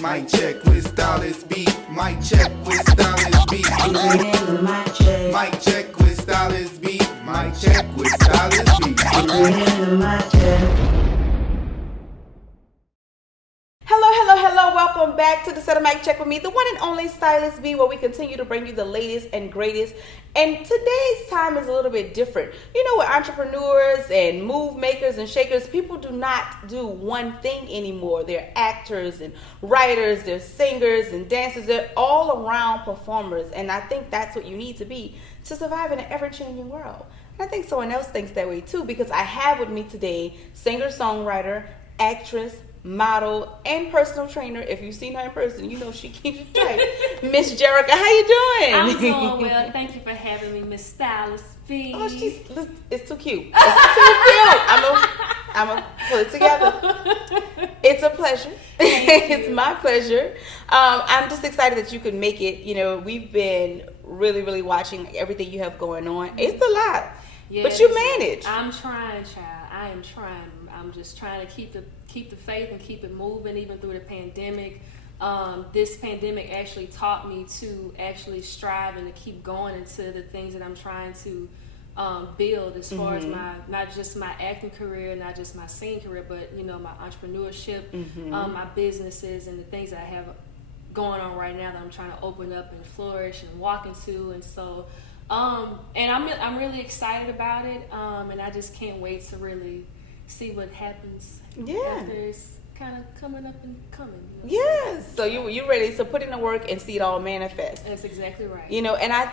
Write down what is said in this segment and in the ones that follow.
Mic check with Stylist B. Mic check with Stylist B. Mic check with Stylist B. Mic check with Stylist B. Hello. Welcome back to the Set of Mic Check with me, the one and only Stylist B, where we continue to bring you the latest and greatest. And today's time is a little bit different. You know, with entrepreneurs and move makers and shakers, people do not do one thing anymore. They're actors and writers, they're singers and dancers, they're all around performers. And I think that's what you need to be to survive in an ever-changing world. And I think someone else thinks that way too, because I have with me today singer-songwriter, actress, model, and personal trainer. If you've seen her in person, you know she keeps it straight. Miss Jerrica, how you doing? I'm doing well. Thank you for having me, Miss Stylist B. Oh, it's too cute. It's too cute. I'm gonna pull it together. It's a pleasure. It's my pleasure. I'm just excited that you could make it. You know, we've been really watching everything you have going on. It's a lot, but you manage. I'm trying, child. I am trying. I'm just trying to keep the faith and keep it moving, even through the pandemic. This pandemic actually taught me to actually strive and to keep going into the things that I'm trying to build, as far as not just my acting career, not just my singing career, but you know, my entrepreneurship, my businesses, and the things that I have going on right now that I'm trying to open up and flourish and walk into. And so, and I'm really excited about it, and I just can't wait to really see what happens after it's kind of coming up and coming. You know? Yes. So you ready to put in the work and see it all manifest. That's exactly right. You know, and I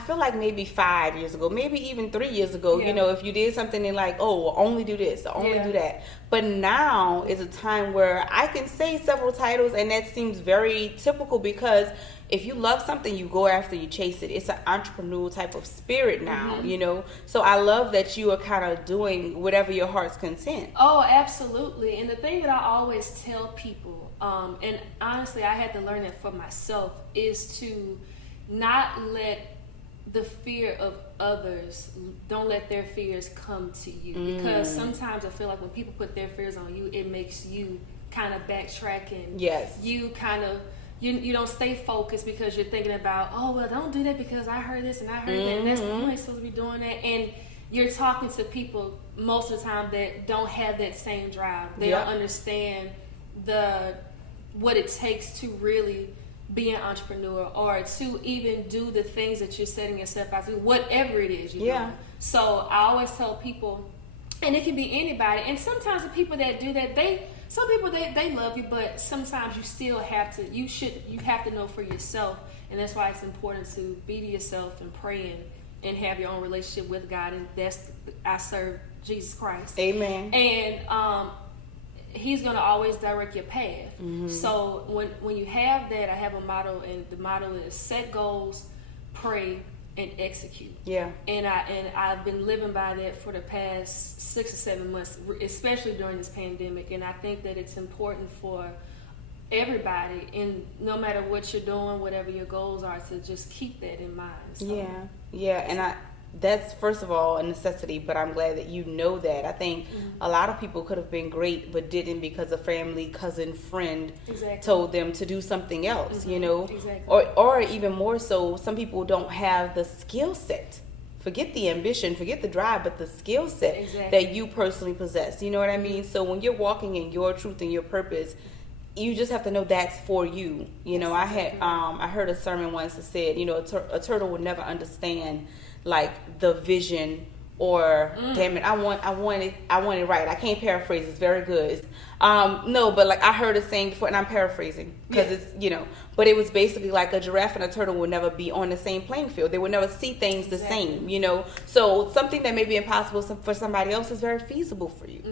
feel like maybe 5 years ago, maybe even 3 years ago, you know, if you did something and like, oh, well, only do this, only do that. But now is a time where I can say several titles, and that seems very typical because if you love something, you go after, you chase it. It's an entrepreneurial type of spirit now, you know. So I love that you are kind of doing whatever your heart's content. Oh, absolutely. And the thing that I always tell people, and honestly, I had to learn it for myself, is to not let the fear of others, don't let their fears come to you. Because sometimes I feel like when people put their fears on you, it makes you kind of backtrack, and you kind of, you don't stay focused because you're thinking about, oh, well, don't do that because I heard this and I heard that, and that's, you ain't supposed to be doing that. And you're talking to people most of the time that don't have that same drive. They don't understand what it takes to really be an entrepreneur, or to even do the things that you're setting yourself out to, whatever it is you're doing. So I always tell people, and it can be anybody, and sometimes the people that do that, some people they love you, but sometimes you still have to, you have to know for yourself. And that's why it's important to be to yourself and pray and have your own relationship with God. And I serve Jesus Christ. Amen. And He's going to always direct your path. So when you have that, I have a motto, and the motto is set goals, pray, and execute. And I've been living by that for the past 6 or 7 months, especially during this pandemic. And I think that it's important for everybody, and no matter what you're doing, whatever your goals are, to just keep that in mind. So, and that's, first of all, a necessity, but I'm glad that you know that. I think a lot of people could have been great but didn't because a family, cousin, friend told them to do something else, you know. Or even more so, some people don't have the skill set. Forget the ambition, forget the drive, but the skill set that you personally possess. You know what I mean? So when you're walking in your truth and your purpose, you just have to know that's for you. You know, I heard a sermon once that said, you know, a turtle would never understand like the vision, or damn it, I want it right. I can't paraphrase. It's very good. No, but like I heard a saying before, and I'm paraphrasing because it's, you know, but it was basically like a giraffe and a turtle will never be on the same playing field. They will never see things the same, you know. So something that may be impossible for somebody else is very feasible for you,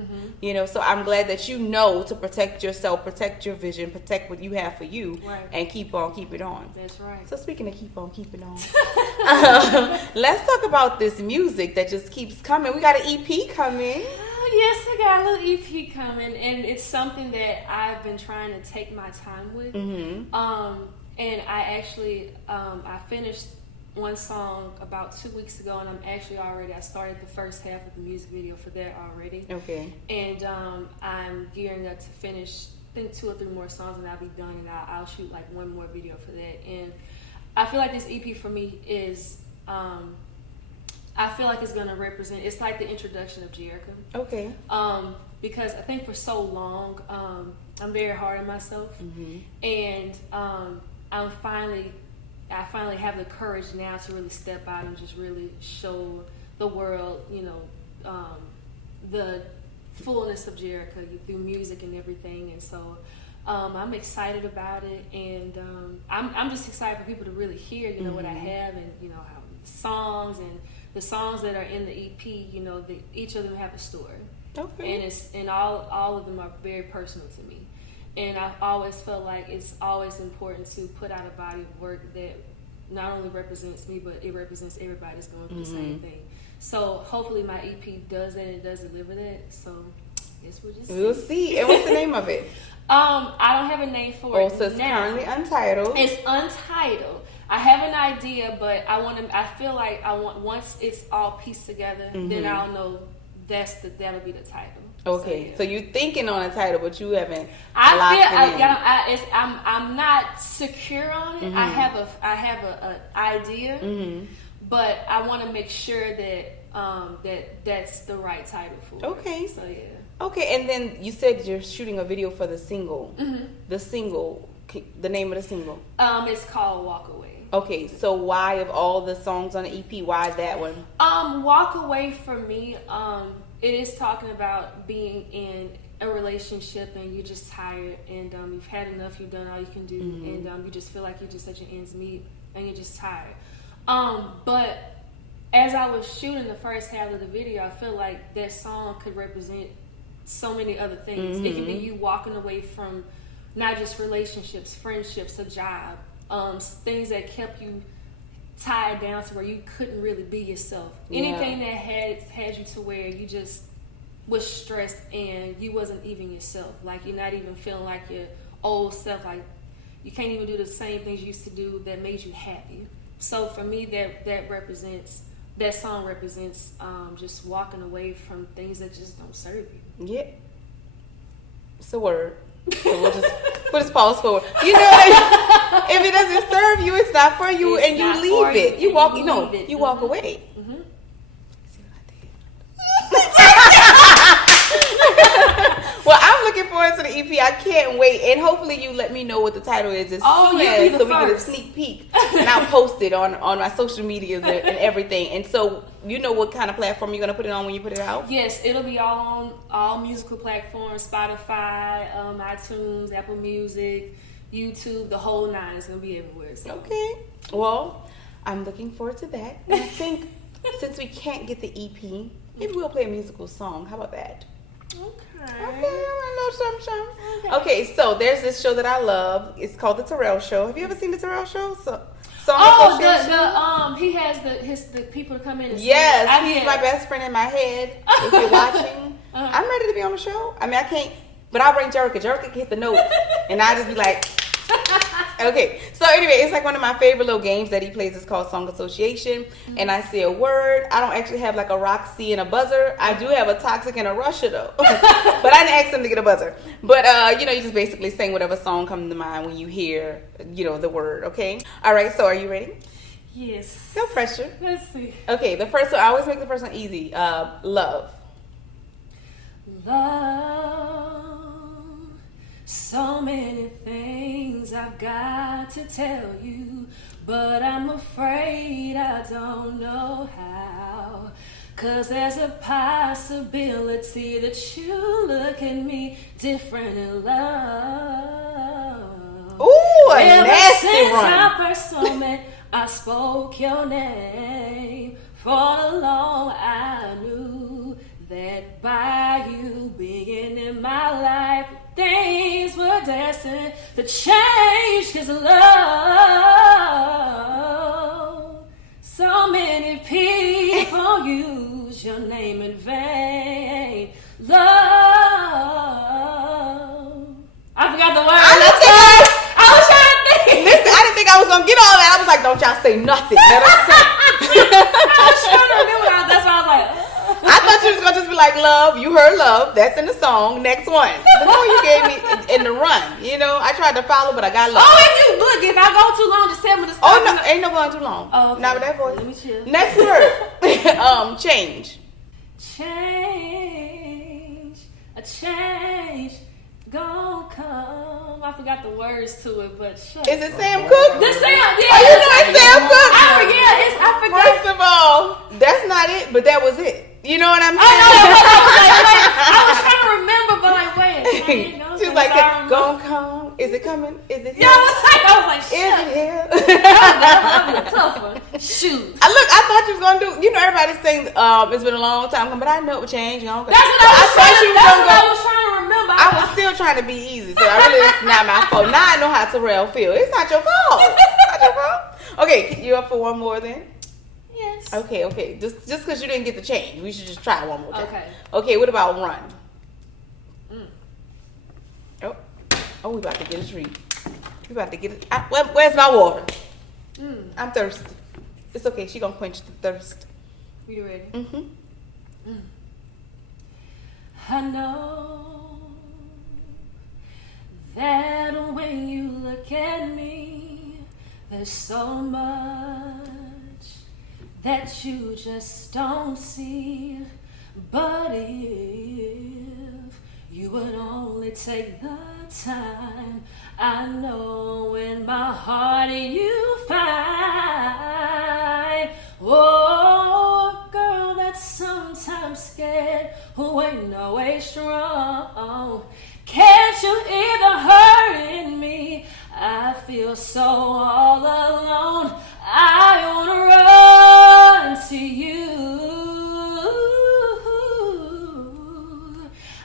you know. So I'm glad that you know to protect yourself, protect your vision, protect what you have for you, and keep it on. That's right. So speaking of keep on keeping on, let's talk about this music that just keeps coming. We got an EP coming. Yes, I got a little EP coming, and it's something that I've been trying to take my time with. And I actually, I finished one song about 2 weeks ago, and I started the first half of the music video for that already. Okay. And I'm gearing up to finish think 2 or 3 more songs and I'll be done, and I'll shoot like one more video for that. And I feel like this EP for me is, I feel like it's gonna represent. It's like the introduction of Jerrica. Okay. Because I think for so long, I'm very hard on myself, and I finally have the courage now to really step out and just really show the world, you know, the fullness of Jerrica through music and everything. And so I'm excited about it, and I'm just excited for people to really hear, you know, what I have, and you know, how songs and the songs that are in the EP, you know, each of them have a story. Okay. And all of them are very personal to me. And I've always felt like it's always important to put out a body of work that not only represents me, but it represents everybody that's going through the same thing. So hopefully my EP does that, and it does deliver that. So yes, we'll see. And what's the name of it? I don't have a name for it. So it's currently untitled. It's untitled. I have an idea, but I feel like once it's all pieced together, then I'll know that'll be the title. Okay, so you're thinking on a title, but you haven't. I'm not secure on it. I have a idea, but I want to make sure that that's the right title for it. Okay. So yeah. Okay, and then you said you're shooting a video for the single. The single, the name of the single. It's called Walk Away. Okay, so why of all the songs on the EP, why that one? Walk Away for me, it is talking about being in a relationship and you're just tired, and you've had enough, you've done all you can do, and you just feel like you're just at your ends meet and you're just tired. But as I was shooting the first half of the video, I feel like that song could represent so many other things. It could be you walking away from not just relationships, friendships, a job, things that kept you tied down to where you couldn't really be yourself. Anything that had you to where you just was stressed and you wasn't even yourself. Like you're not even feeling like your old self. Like you can't even do the same things you used to do that made you happy. So for me, that song represents just walking away from things that just don't serve you. Yeah. It's a word. So we'll just pause forward. You know, if it doesn't serve you, it's not for you, and you leave it. You walk. You walk away. See what I did? Well, I'm looking forward to the EP. I can't wait, and hopefully you let me know what the title is as soon as, so we get a sneak peek, and I'll post it on my social medias and everything. And so you know what kind of platform you're gonna put it on when you put it out? Yes, it'll be all on all musical platforms: Spotify, iTunes, Apple Music, YouTube, the whole nine. It's gonna be everywhere. So. Okay. Well, I'm looking forward to that. And I think since we can't get the EP, maybe we'll play a musical song. How about that? Okay, a little something. Okay, so there's this show that I love. It's called The Terrell Show. Have you ever seen The Terrell Show? He has the people to come in. And yes, he's my best friend in my head. If you're watching, I'm ready to be on the show. I mean, I can't, but I'll bring Jerrica. Jerrica can hit the notes, and I just be like. Okay, so anyway, it's like one of my favorite little games that he plays. It's called Song Association, and I say a word. I don't actually have like a Roxy and a buzzer. I do have a Toxic and a Russia though, but I didn't ask them to get a buzzer. But you just basically sing whatever song comes to mind when you hear, the word. Okay, all right. So are you ready? Yes. No pressure. Let's see. Okay, the first one. I always make the first one easy. Love. Love. So many things I've got to tell you, but I'm afraid I don't know how. 'Cause there's a possibility that you look at me different in love. Ooh, a Ever nasty since one. our first moment, I spoke your name. For long I knew that by you being in my life, things were destined to change. 'Cause love, so many people use your name in vain. Love, I forgot the word. I was trying to think. Listen, I didn't think I was gonna get all that. I was like, don't y'all say nothing. Let us sing. I was trying to remember. That's why I was like, I thought you was gonna just be like, love. You heard love. That's in the song. Next one. The more you gave me in the run, you know, I tried to follow, but I got lost. Oh, if I go too long, just tell me to stop. Oh no, ain't no going too long. Oh, okay. Not with that voice. Let me chill. Next word. Change. Change, a change gon' come. I forgot the words to it, but sure. Is it Sam Cooke? The Sam, yeah. Are you doing Sam Cooke? I forgot. First of all, that's not it, but that was it. You know what I'm saying? I was trying to remember, but like, wait. She was like, gon' come. Is it coming? Is it here? Yeah, I was like, Is shit. it here? That was a tough one. Shoot. I thought you was gonna do. You know, everybody saying it's been a long time, but I know it would change. That's what I was trying to remember. I was still trying to be easy, so it's not my fault. Now I know how Terrell feel. It's not your fault. Not your fault. Okay, you up for one more then? Yes. Okay. Just because you didn't get the change, we should just try one more time. Okay. What about run? Oh, we about to get a treat. We about to get it. Where's my water? I'm thirsty. It's okay. She gonna quench the thirst. You ready? Mm-hmm. I know that when you look at me, there's so much that you just don't see. But if you would only take the time, I know in my heart you find. Oh, girl, that's sometimes scared, who ain't no way strong. Can't you either hurting me? I feel so all alone. I wanna run to you.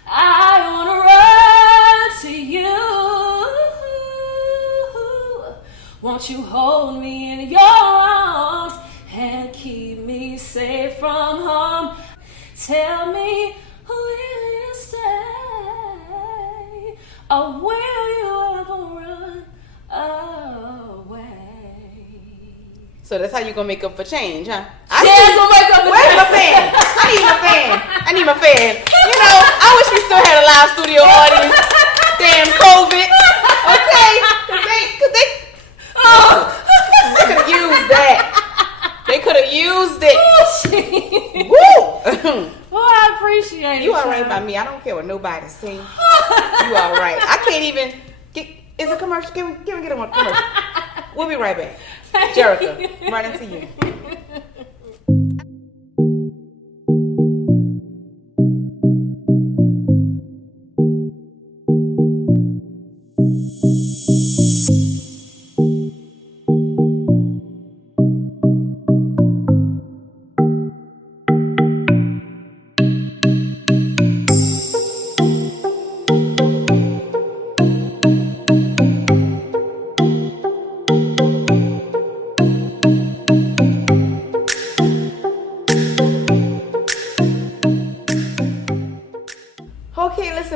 I wanna run to you. Won't you hold me in your arms and keep me safe from harm? Tell me, will you stay, or will you ever run away? So that's how you gonna make up for change, huh? Where's my fan? I need my fan. You know, I wish we still had a live studio audience. Damn COVID. Okay, cause they could have used that. They could have used it. Woo! Well, I appreciate it. You all right by me? I don't care what nobody say. You all right? I can't even get. Is a commercial? Can we get on a commercial? We'll be right back. Jerrica, running to you.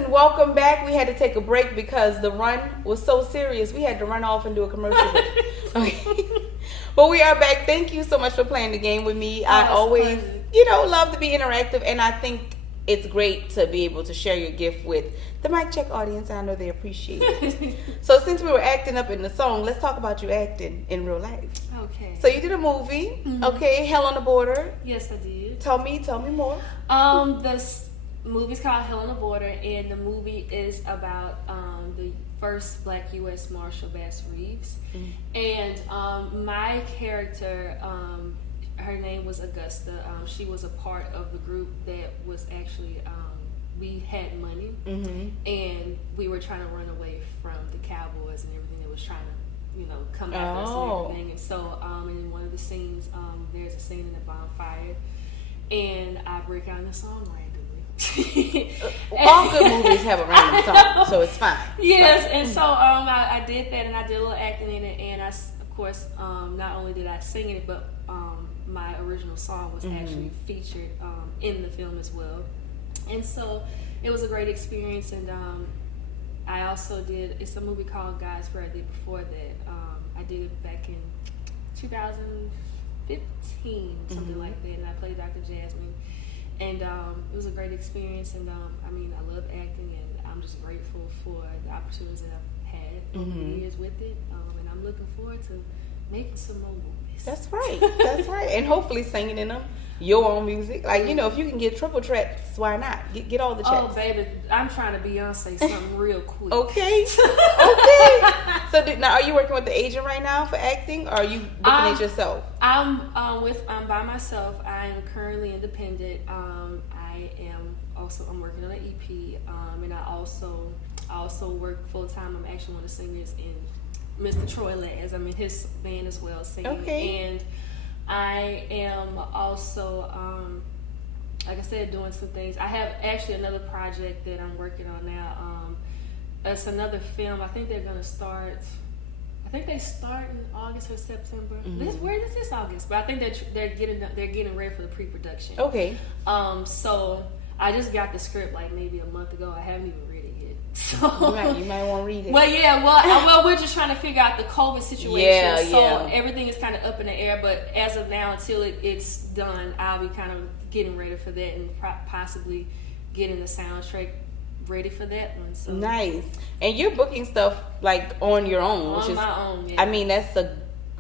Welcome back. We had to take a break because the run was so serious. We had to run off and do a commercial. Okay. But we are back. Thank you so much for playing the game with me. I always, love to be interactive, and I think it's great to be able to share your gift with the Mic Check audience. I know they appreciate it. So since we were acting up in the song, let's talk about you acting in real life. Okay. So you did a movie, okay, Hell on the Border. Yes, I did. Tell me more. This movie's called Hell on the Border, and the movie is about the first Black U.S. Marshal, Bass Reeves. And my character, her name was Augusta. She was a part of the group that was actually, we had money, and we were trying to run away from the cowboys and everything that was trying to, come after us and everything. And so in one of the scenes, there's a scene in the bonfire, and I break out in a song randomly. All good movies have a random song, so it's fine. Yes, and so I did that, and I did a little acting in it, and I, of course, not only did I sing it, but my original song was actually featured in the film as well. And so it was a great experience, and I also did, it's a movie called God's Prayer I did before that. I did it back in 2015, something like that, and I played Dr. Jasmine. And it was a great experience, and I mean, I love acting, and I'm just grateful for the opportunities that I've had over the years with it, and I'm looking forward to making some more movies. That's right. That's right. And hopefully singing in them your own music. Like, you know, if you can get triple tracks, why not? Get all the checks. Oh, baby, I'm trying to Beyonce something real quick. Okay. Okay. So now, are you working with the agent right now for acting, or are you booking it yourself? I'm by myself. I am currently independent. I'm working on an EP, and I also work full time. I'm actually one of the singers in Mr. Troy Laz. I'm in his band as well, singing. Okay. And I am also, like I said, doing some things. I have actually another project that I'm working on now. It's another film. I think they're gonna start. I think they start in August or September. Where is this August? But I think they're getting ready for the pre-production. Okay. So I just got the script like maybe a month ago. I haven't even read it yet. So you might want to read it. Well, we're just trying to figure out the COVID situation. Yeah. Everything is kind of up in the air. But as of now, until it's done, I'll be kind of getting ready for that and possibly getting the soundtrack ready for that one. So. Nice. And you're booking stuff like on your own. On my own, yeah. I mean, that's a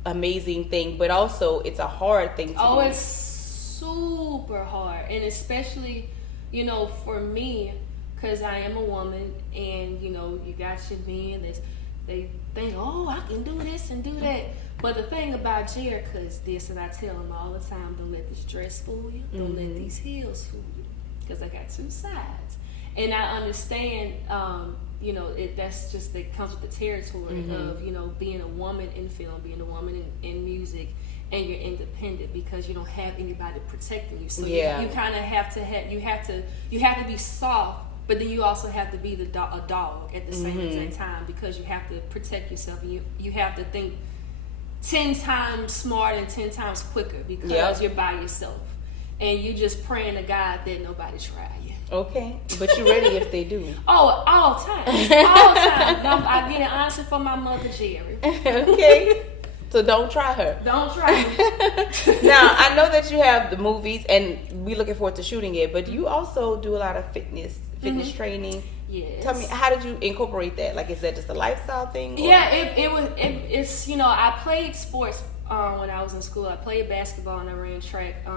amazing thing, but also it's a hard thing to do. Oh, it's super hard. And especially, you know, for me, because I am a woman, and, you know, you got your men that they think, oh, I can do this and do that. But the thing about Jerrica is this, and I tell them all the time, don't let this dress fool you. Don't let these heels fool you. Because I got two sides. And I understand, you know, that's just that comes with the territory of, you know, being a woman in film, being a woman in music, and you're independent because you don't have anybody protecting you. So you kind of have to be soft, but then you also have to be a dog at the same time, because you have to protect yourself, and you have to think 10 times smarter and 10 times quicker because you're by yourself, and you just praying to God that nobody try you. Okay, but you're ready if they do. Oh, all time. I get an answer from my mother, Jerry. Okay, so don't try her. Don't try me. Now, I know that you have the movies, and we're looking forward to shooting it, but you also do a lot of fitness training. Yes. Tell me, how did you incorporate that? Like, is that just a lifestyle thing? Or? Yeah, it's, you know, I played sports when I was in school. I played basketball and I ran track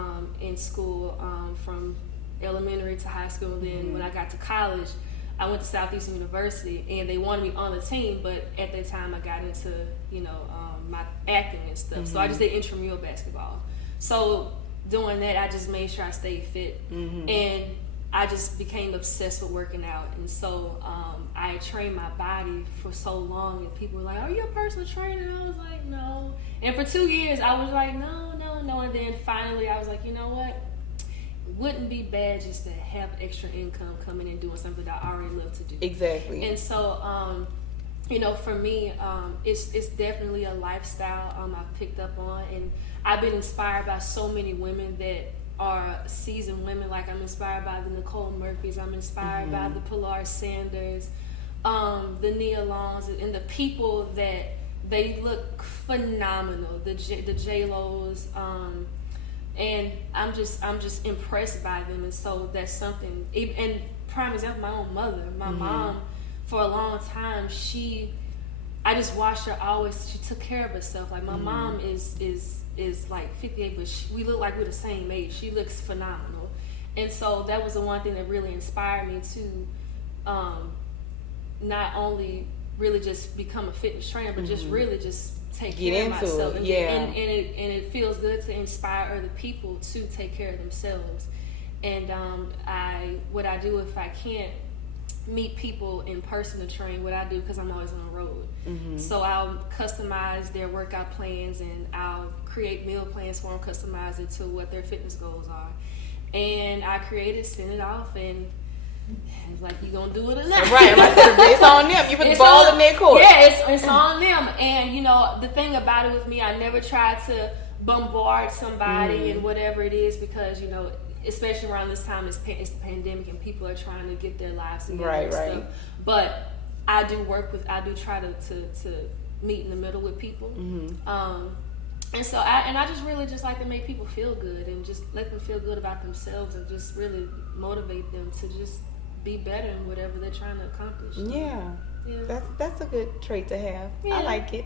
in school from elementary to high school. And then when I got to college, I went to Southeastern University, and they wanted me on the team, but at that time I got into, you know, my acting and stuff. So I just did intramural basketball. So doing that, I just made sure I stayed fit. And I just became obsessed with working out. And so I trained my body for so long, and people were like, are you a personal trainer? And I was like, no. And for 2 years, I was like, no. And then finally I was like, you know what? Wouldn't be bad just to have extra income coming and doing something that I already love to do. Exactly. And so, you know, for me, it's definitely a lifestyle I've picked up on, and I've been inspired by so many women that are seasoned women. Like, I'm inspired by the Nicole Murphys, I'm inspired by the Pilar Sanders, the Nia Longs, and the people that they look phenomenal. The J-Lo's, and I'm just impressed by them. And so that's something. And prime example, my own mother, my mom, for a long time, I just watched her always. She took care of herself. Like, my mom is like 58, but we look like we're the same age. She looks phenomenal. And so that was the one thing that really inspired me to not only really just become a fitness trainer, but just really just take care of myself. And it feels good to inspire other people to take care of themselves. And what I do, if I can't meet people in person to train, what I do, because I'm always on the road, so I'll customize their workout plans, and I'll create meal plans for them, customize it to what their fitness goals are, and I create it, send it off, and it's like, you gonna do it or not? Right, it's on them. You put the ball in their court. Yeah, it's on them. And, you know, the thing about it with me, I never try to bombard somebody and whatever it is, because, you know, especially around this time, it's the pandemic, and people are trying to get their lives together and stuff. But I do try to meet in the middle with people. And so I just really just like to make people feel good and just let them feel good about themselves and just really motivate them to just be better in whatever they're trying to accomplish. Yeah. Yeah. That's a good trait to have. Yeah. I like it.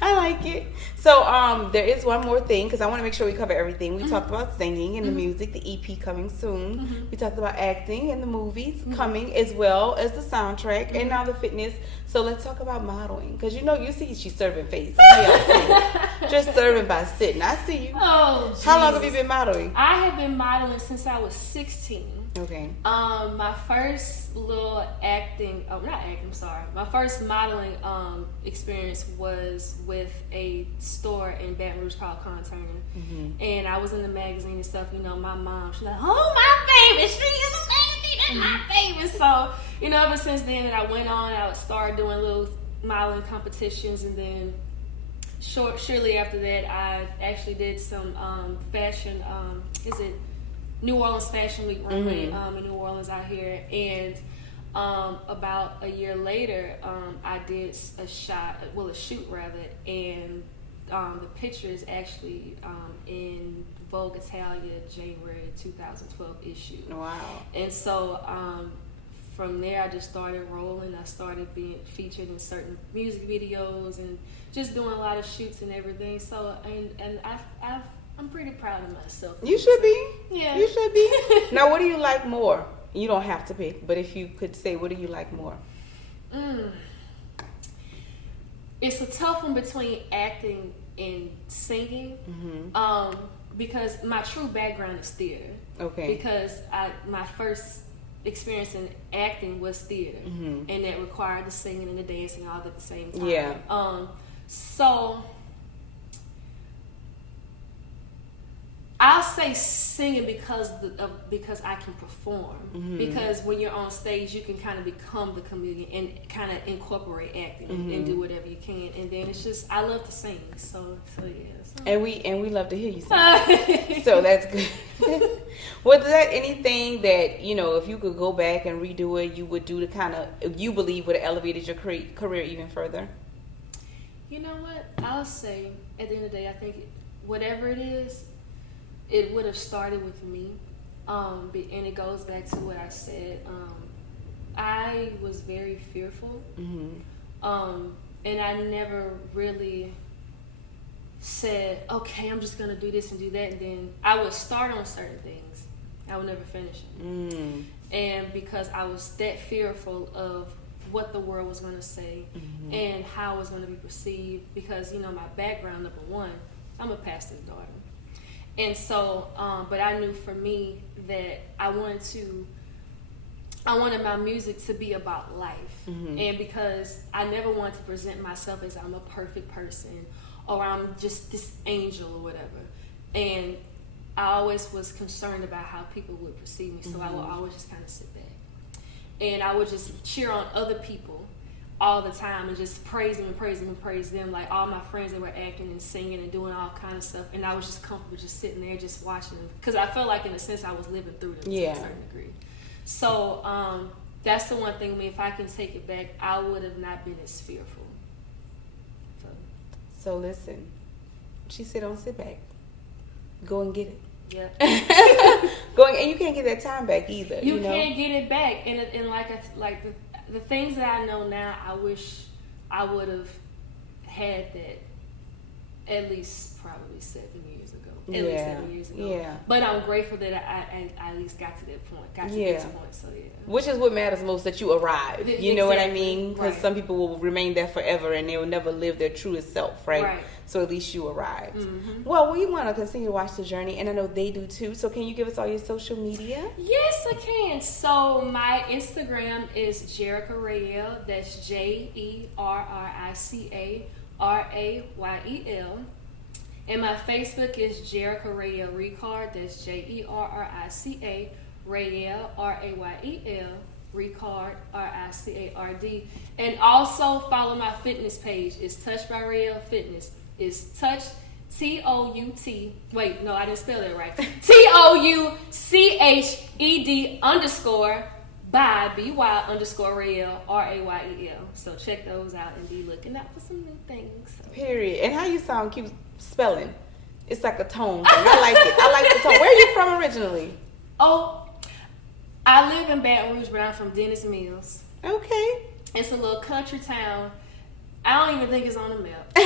I like it. So there is one more thing because I want to make sure we cover everything. We talked about singing and the music, the EP coming soon. We talked about acting and the movies coming as well as the soundtrack and now the fitness. So let's talk about modeling because you see she's serving face. Just serving by sitting. I see you. Oh, how long have you been modeling? I have been modeling since I was 16. Okay. My first little my first modeling experience was with a store in Baton Rouge called Conturner. And I was in the magazine and stuff. My mom, she's like, "Oh, my baby, she is amazing, that's my baby." So, ever since then that I went on, I would start doing little modeling competitions, and then shortly after that, I actually did some fashion. New Orleans Fashion Week runway in New Orleans out here, and about a year later, I did a shoot rather, and the picture is actually in Vogue Italia January 2012 issue. Wow! And so from there, I just started rolling. I started being featured in certain music videos and just doing a lot of shoots and everything. So I'm pretty proud of myself. You should be. Yeah. You should be. Now, what do you like more? You don't have to pick, but if you could say, what do you like more? It's a tough one between acting and singing, because my true background is theater. Okay. Because my first experience in acting was theater, and that required the singing and the dancing all at the same time. Yeah. So I'll say singing because I can perform. Because when you're on stage, you can kind of become the comedian and kind of incorporate acting and do whatever you can. And then it's just I love to sing, so yeah. So. And we love to hear you sing. So that's good. Was there anything that if you could go back and redo it, you would do to kind of you believe would have elevated your career even further? You know what? I'll say at the end of the day, I think whatever it is, it would have started with me, and it goes back to what I said. I was very fearful, and I never really said, okay, I'm just going to do this and do that, and then I would start on certain things. I would never finish them. And because I was that fearful of what the world was going to say and how it was going to be perceived, because, my background, number one, I'm a pastor's daughter. And so, but I knew for me that I wanted my music to be about life. And because I never wanted to present myself as I'm a perfect person or I'm just this angel or whatever. And I always was concerned about how people would perceive me. So I would always just kind of sit back. And I would just cheer on other people all the time and just praise them and praise them and praise them. Like all my friends that were acting and singing and doing all kind of stuff, and I was just comfortable just sitting there just watching them because I felt like in a sense I was living through them to a certain degree. So that's the one thing. I mean, if I can take it back, I would have not been as fearful. So listen, she said, "Don't sit back. Go and get it." Yeah. And you can't get that time back either. You can't get it back, and like the things that I know now, I wish I would have had that at least probably 7 years ago. At least 7 years ago. Yeah. But I'm grateful that I at least got to that point. Got to this point. So yeah. Which is what matters most, that you arrived. You know what I mean? Because some people will remain there forever and they will never live their truest self, right? So at least you arrived. Well, we want to continue to watch the journey, and I know they do too. So can you give us all your social media? Yes, I can. So my Instagram is Jerrica Rayel. That's JERRICA RAYEL. And my Facebook is Jerrica Rayel Ricard. That's JERRICA Rayel RAYEL Ricard RICARD. And also follow my fitness page. It's Touched by Rayel Fitness. It's Touched TOUT. Wait, no, I didn't spell that right. TOUCHED _ by BY_Rayel, Rayel. So check those out and be looking out for some new things. Period. And how you sound keep spelling. It's like a tone thing. I like it. I like the tone. Where are you from originally? Oh, I live in Baton Rouge, but I'm from Dennis Mills. Okay. It's a little country town. I don't even think it's on the map.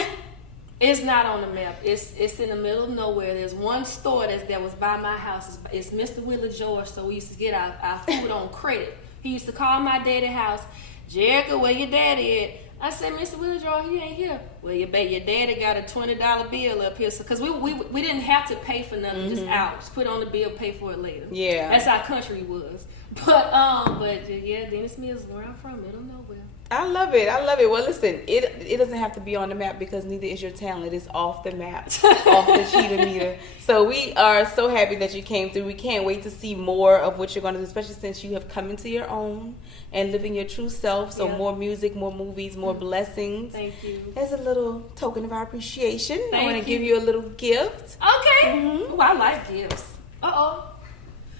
It's not on the map. It's in the middle of nowhere. There's one store that was by my house. It's Mr. Willa George, so we used to get our food on credit. He used to call my daddy's house, Jerrica, where your daddy at? I said, Mr. Willa George, he ain't here. Well, your daddy got a $20 bill up here. So, because we didn't have to pay for nothing, just out. Just put it on the bill, pay for it later. Yeah. That's how country was. But yeah, Dennis Mills is where I'm from, middle of nowhere. I love it. I love it. Well, listen, it doesn't have to be on the map because neither is your talent. It's off the map, off the cheetah meter. So we are so happy that you came through. We can't wait to see more of what you're going to do, especially since you have come into your own and living your true self. So more music, more movies, more blessings. Thank you. As a little token of our appreciation, I want to you. give you a little gift. Okay. Mm-hmm. Ooh, I like gifts. Uh-oh.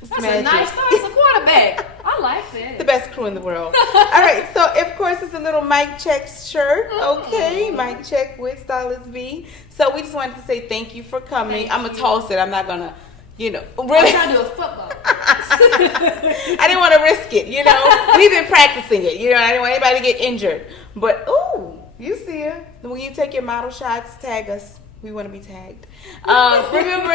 That's magic. a nice story. It's a quarterback. I like that. The best crew in the world. All right, so of course it's a little mic check shirt. Okay, mic check with Stylist B. So we just wanted to say thank you for coming. I'm gonna toss it. I'm not gonna, really. I'm trying to do a football. I didn't want to risk it. We've been practicing it. I didn't want anybody to get injured. But ooh, you see her. When you take your model shots, tag us. We want to be tagged. Remember,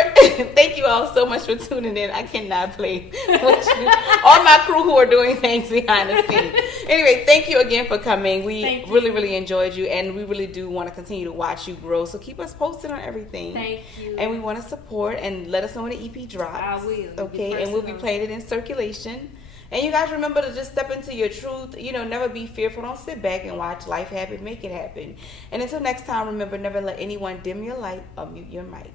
thank you all so much for tuning in. I cannot play with you. All my crew who are doing things behind the scenes. Anyway, thank you again for coming. We really, really enjoyed you, and we really do want to continue to watch you grow. So keep us posted on everything. Thank you. And we want to support and let us know when the EP drops. I will. Okay, and we'll be playing it in circulation. And you guys remember to just step into your truth. Never be fearful. Don't sit back and watch life happen. Make it happen. And until next time, remember, never let anyone dim your light or mute your mic.